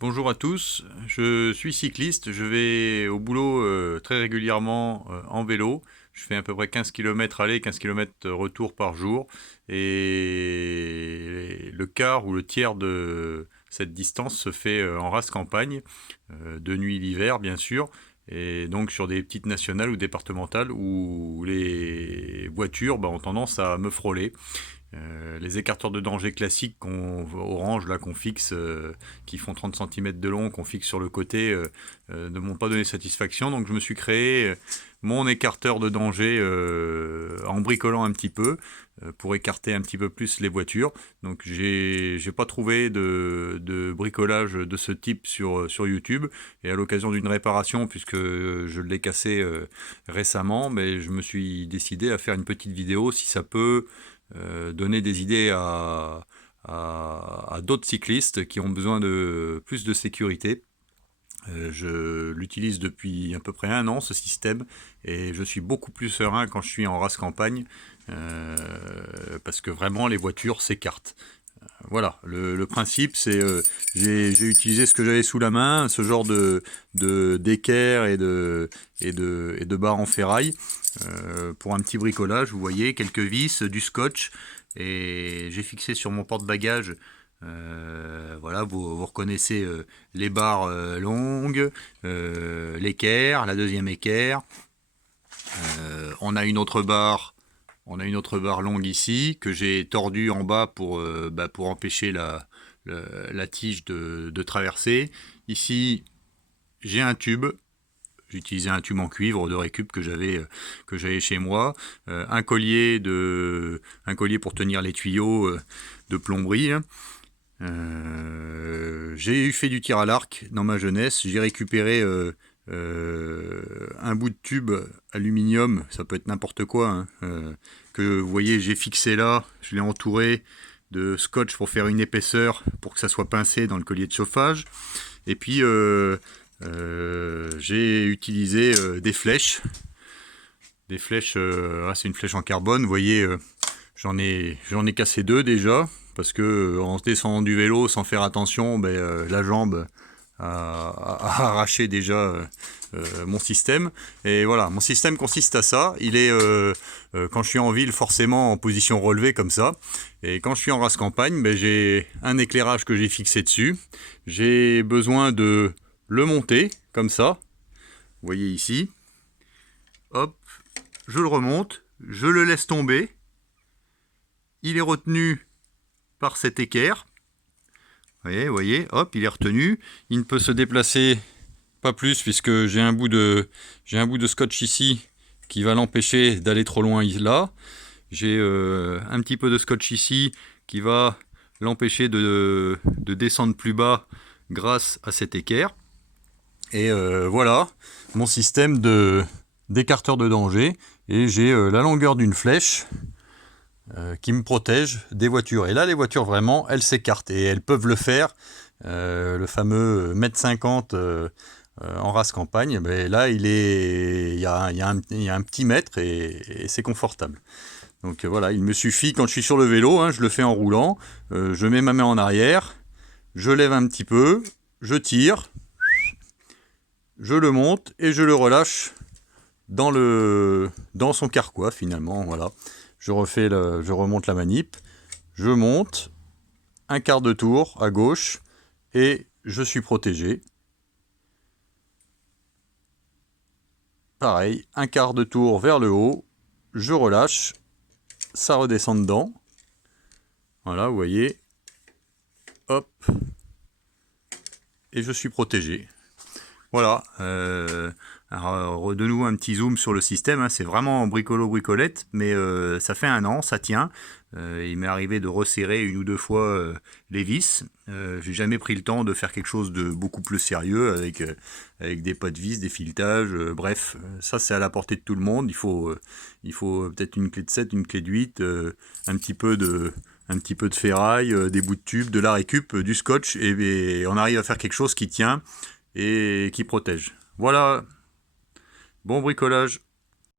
Bonjour à tous, je suis cycliste, je vais au boulot très régulièrement en vélo. Je fais à peu près 15 km aller, 15 km retour par jour. Et le quart ou le tiers de cette distance se fait en race campagne, de nuit l'hiver bien sûr. Et donc sur des petites nationales ou départementales où les voitures ont tendance à me frôler. Les écarteurs de danger classiques orange là qu'on fixe, qui font 30 cm de long, qu'on fixe sur le côté, ne m'ont pas donné satisfaction. Donc je me suis créé mon écarteur de danger en bricolant un petit peu pour écarter un petit peu plus les voitures. Donc j'ai pas trouvé de bricolage de ce type sur YouTube. Et à l'occasion d'une réparation, puisque je l'ai cassé récemment, mais je me suis décidé à faire une petite vidéo si ça peut donner des idées à d'autres cyclistes qui ont besoin de plus de sécurité. Je l'utilise depuis à peu près un an ce système et je suis beaucoup plus serein quand je suis en race campagne parce que vraiment les voitures s'écartent. Voilà, le principe c'est j'ai utilisé ce que j'avais sous la main, ce genre d'équerre et de barres en ferraille pour un petit bricolage. Vous voyez, quelques vis, du scotch et j'ai fixé sur mon porte-bagages. Voilà, vous reconnaissez les barres longues, l'équerre, la deuxième équerre. On a une autre barre. On a une autre barre longue ici que j'ai tordue en bas pour empêcher la tige de traverser. Ici, j'ai un tube. J'ai utilisé un tube en cuivre de récup que j'avais chez moi. Un collier pour tenir les tuyaux de plomberie. J'ai fait du tir à l'arc dans ma jeunesse. J'ai récupéré un bout de tube aluminium, ça peut être n'importe quoi, hein, que vous voyez j'ai fixé là, je l'ai entouré de scotch pour faire une épaisseur pour que ça soit pincé dans le collier de chauffage. Et puis j'ai utilisé des flèches. C'est une flèche en carbone, vous voyez, j'en ai cassé deux déjà, parce que en descendant du vélo sans faire attention, la jambe a arraché déjà mon système. Et voilà, mon système consiste à ça. Il est, quand je suis en ville, forcément en position relevée comme ça. Et quand je suis en race campagne, j'ai un éclairage que j'ai fixé dessus. J'ai besoin de le monter comme ça. Vous voyez ici. Hop, je le remonte, je le laisse tomber. Il est retenu par cet équerre. Vous voyez, hop, il est retenu. Il ne peut se déplacer pas plus puisque j'ai un bout de scotch ici qui va l'empêcher d'aller trop loin là. J'ai un petit peu de scotch ici qui va l'empêcher de descendre plus bas grâce à cet équerre. Et voilà mon système d'écarteur de danger. Et j'ai la longueur d'une flèche qui me protège des voitures. Et là, les voitures, vraiment, elles s'écartent. Et elles peuvent le faire. Le fameux 1,50 m en race campagne, là, il y a un petit mètre et c'est confortable. Donc voilà, il me suffit, quand je suis sur le vélo, hein, je le fais en roulant, je mets ma main en arrière, je lève un petit peu, je tire, je le monte et je le relâche dans son carquois finalement. Voilà. Je remonte la manip, je monte, un quart de tour à gauche et je suis protégé. Pareil, un quart de tour vers le haut, je relâche, ça redescend dedans. Voilà, vous voyez. Hop. Et je suis protégé. Voilà. Alors, de nouveau un petit zoom sur le système, hein. C'est vraiment bricolette, mais ça fait un an, ça tient. Il m'est arrivé de resserrer une ou deux fois les vis. J'ai jamais pris le temps de faire quelque chose de beaucoup plus sérieux avec des pas de vis, des filetages, bref, ça c'est à la portée de tout le monde. Il faut peut-être une clé de 7, une clé de 8, un petit peu de ferraille, des bouts de tube, de la récup, du scotch, et on arrive à faire quelque chose qui tient et qui protège. Voilà, bon bricolage.